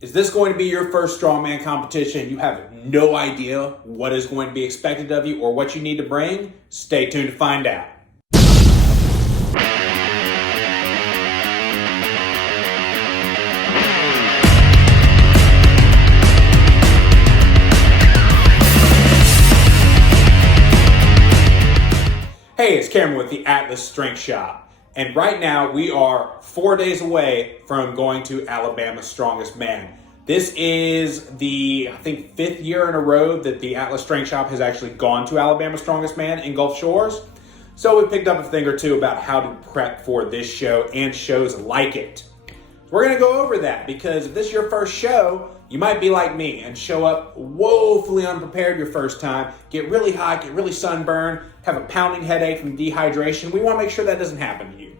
Is this going to be your first strongman competition? You have no idea what is going to be expected of you or what you need to bring? Stay tuned to find out. Hey, it's Cameron with the Atlas Strength Shop. And right now we are 4 days away from going to Alabama's Strongest Man. This is the, I think, 5th year in a row that the Atlas Strength Shop has actually gone to Alabama's Strongest Man in Gulf Shores. So we picked up a thing or two about how to prep for this show and shows like it. We're going to go over that because if this is your first show, you might be like me and show up woefully unprepared your first time, get really hot, get really sunburned, have a pounding headache from dehydration. We want to make sure that doesn't happen to you.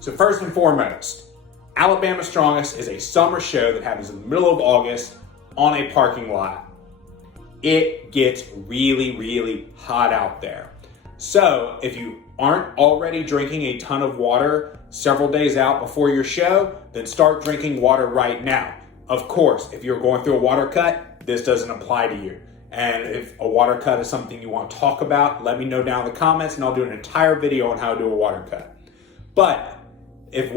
So first and foremost, Alabama Strongest is a summer show that happens in the middle of August on a parking lot. It gets really, really hot out there. So if you aren't already drinking a ton of water several days out before your show, then start drinking water right now. Of course, if you're going through a water cut, this doesn't apply to you. And if a water cut is something you want to talk about, let me know down in the comments and I'll do an entire video on how to do a water cut. But if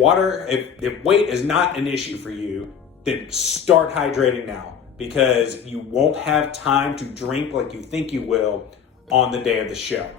weight is not an issue for you, then start hydrating now because you won't have time to drink like you think you will on the day of the show.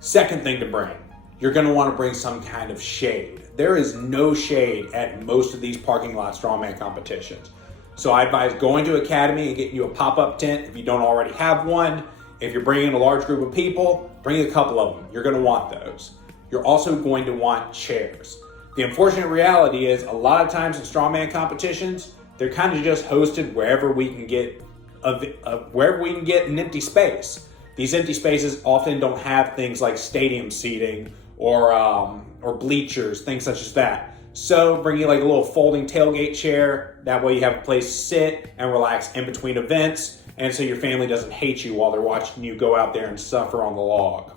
Second thing to bring, you're going to want to bring some kind of shade. There is no shade at most of these parking lot strongman competitions. So I advise going to Academy and getting you a pop-up tent if you don't already have one. If you're bringing a large group of people, bring a couple of them. You're going to want those. You're also going to want chairs. The unfortunate reality is a lot of times in strongman competitions, they're kind of just hosted wherever we can get an empty space. These empty spaces often don't have things like stadium seating or bleachers, things such as that. So bring you like a little folding tailgate chair. That way you have a place to sit and relax in between events. And so your family doesn't hate you while they're watching you go out there and suffer on the log.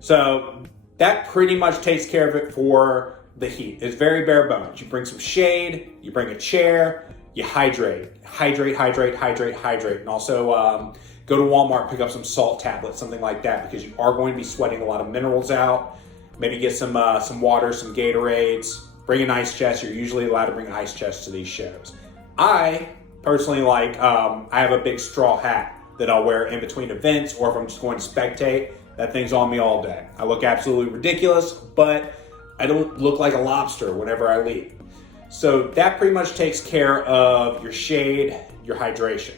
So that pretty much takes care of it for the heat. It's very bare bones. You bring some shade, you bring a chair, you hydrate. And also go to Walmart, pick up some salt tablets, something like that, because you are going to be sweating a lot of minerals out. Maybe get some water, some Gatorades. Bring an ice chest. You're usually allowed to bring ice chests to these shows. I personally like, I have a big straw hat that I'll wear in between events, or if I'm just going to spectate, that thing's on me all day. I look absolutely ridiculous, but I don't look like a lobster whenever I leave. So that pretty much takes care of your shade, your hydration.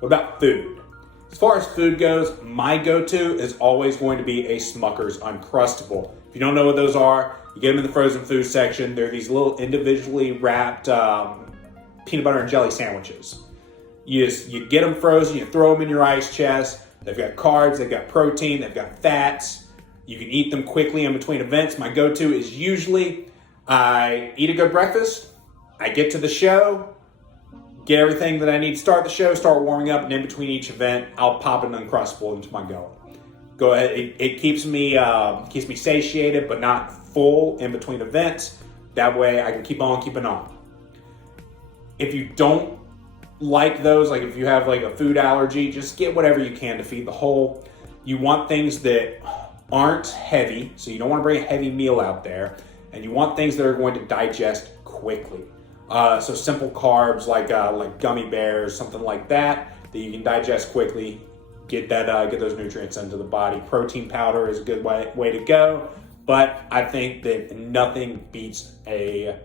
What about food? As far as food goes, my go-to is always going to be a Smucker's Uncrustable. If you don't know what those are, you get them in the frozen food section. They're these little individually wrapped peanut butter and jelly sandwiches. You get them frozen, you throw them in your ice chest. They've got carbs, they've got protein, they've got fats. You can eat them quickly in between events. My go-to is usually I eat a good breakfast, I get to the show, get everything that I need to start the show, start warming up, and in between each event, I'll pop an Uncrustable into my gullet. Go ahead, it keeps me satiated, but not full in between events. That way I can keep on keeping on. If you don't like those, like if you have like a food allergy, just get whatever you can to feed the whole. You want things that aren't heavy, so you don't want to bring a heavy meal out there, and you want things that are going to digest quickly. So simple carbs like gummy bears, something like that you can digest quickly. Get those nutrients into the body. Protein powder is a good way to go, but I think that nothing beats a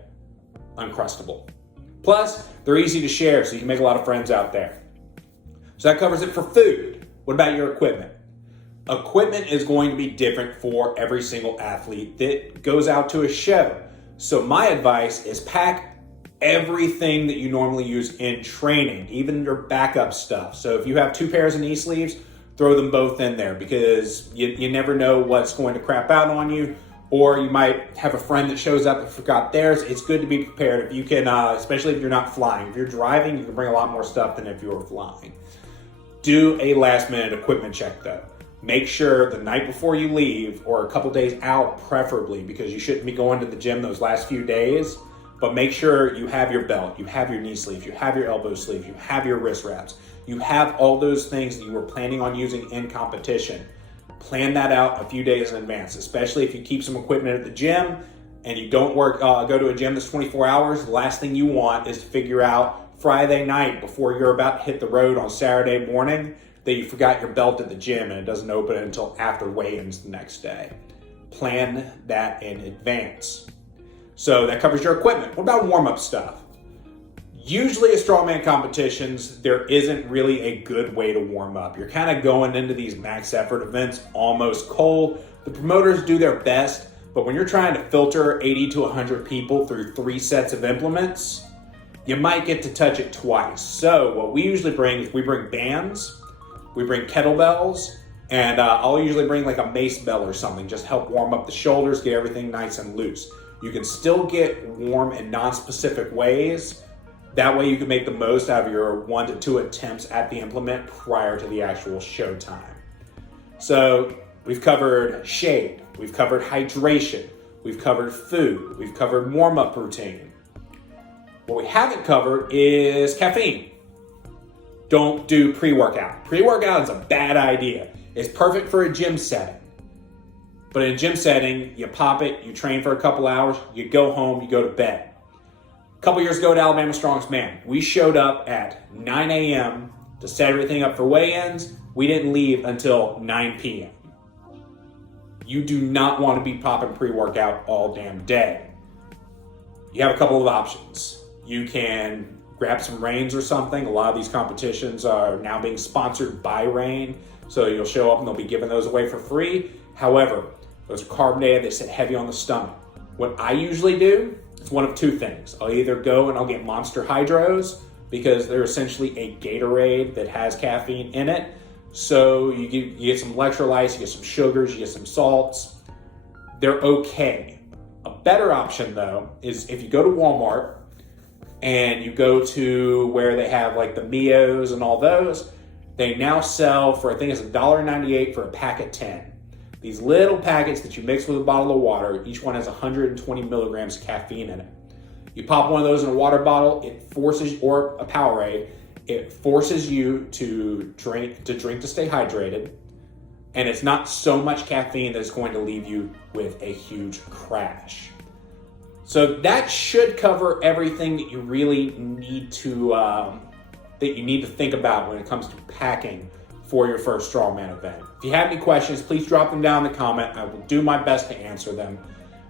Uncrustable. Plus, they're easy to share, so you can make a lot of friends out there. So that covers it for food. What about your equipment? Equipment is going to be different for every single athlete that goes out to a show. So my advice is pack everything that you normally use in training, even your backup stuff. So if you have 2 pairs of knee sleeves, throw them both in there because you never know what's going to crap out on you, or you might have a friend that shows up and forgot theirs. It's good to be prepared if you can, especially if you're not flying. If you're driving, you can bring a lot more stuff than if you were flying. Do a last minute equipment check though. Make sure the night before you leave, or a couple days out preferably, because you shouldn't be going to the gym those last few days. but make sure you have your belt, you have your knee sleeves, you have your elbow sleeves, you have your wrist wraps, you have all those things that you were planning on using in competition. Plan that out a few days in advance, especially if you keep some equipment at the gym and you don't go to a gym that's 24 hours. The last thing you want is to figure out Friday night before you're about to hit the road on Saturday morning that you forgot your belt at the gym and it doesn't open until after weigh-ins the next day. Plan that in advance. So that covers your equipment. What about warm-up stuff? Usually at strongman competitions, there isn't really a good way to warm up. You're kind of going into these max effort events almost cold. The promoters do their best, but when you're trying to filter 80 to 100 people through 3 sets of implements, you might get to touch it twice. So what we usually bring is we bring bands, we bring kettlebells, and I'll usually bring like a mace bell or something, just help warm up the shoulders, get everything nice and loose. You can still get warm in non-specific ways. That way you can make the most out of your 1 to 2 attempts at the implement prior to the actual show time. So we've covered shade, we've covered hydration, we've covered food, we've covered warm-up routine. What we haven't covered is caffeine. Don't do pre-workout. Pre-workout is a bad idea. It's perfect for a gym setting. But in a gym setting, you pop it, you train for a couple hours, you go home, you go to bed. A couple years ago at Alabama Strongest Man, we showed up at 9 a.m. to set everything up for weigh-ins. We didn't leave until 9 p.m. You do not want to be popping pre-workout all damn day. You have a couple of options. You can grab some Reigns or something. A lot of these competitions are now being sponsored by Reign, so you'll show up and they'll be giving those away for free. However, those are carbonated, they sit heavy on the stomach. What I usually do is one of 2 things. I'll either go and I'll get Monster Hydros because they're essentially a Gatorade that has caffeine in it. So you get some electrolytes, you get some sugars, you get some salts. They're okay. A better option though is if you go to Walmart and you go to where they have like the Mios and all those, they now sell for, I think it's $1.98 for a pack of 10. These little packets that you mix with a bottle of water, each one has 120 milligrams of caffeine in it. You pop one of those in a water bottle, it forces, or a Powerade, it forces you to drink to stay hydrated, and it's not so much caffeine that it's going to leave you with a huge crash. So that should cover everything that you really need to think about when it comes to packing for your first Strongman event. If you have any questions, please drop them down in the comment. I will do my best to answer them.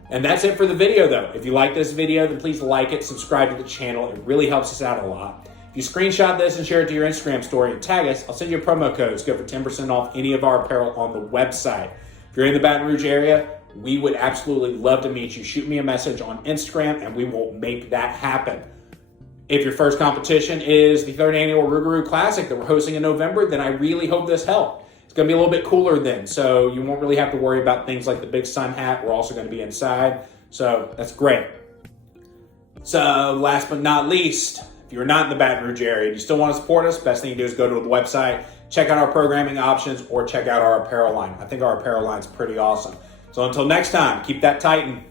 And that's it for the video though. If you like this video, then please like it, subscribe to the channel. It really helps us out a lot. If you screenshot this and share it to your Instagram story and tag us, I'll send you a promo code. It's good for 10% off any of our apparel on the website. If you're in the Baton Rouge area, we would absolutely love to meet you. Shoot me a message on Instagram and we will make that happen. If your first competition is the 3rd annual Rougarou Classic that we're hosting in November, then I really hope this helped. It's going to be a little bit cooler then, so you won't really have to worry about things like the big sun hat. We're also going to be inside, so that's great. So last but not least, if you're not in the Baton Rouge area and you still want to support us, best thing you do is go to the website, check out our programming options, or check out our apparel line. I think our apparel line's pretty awesome. So until next time, keep that Titan.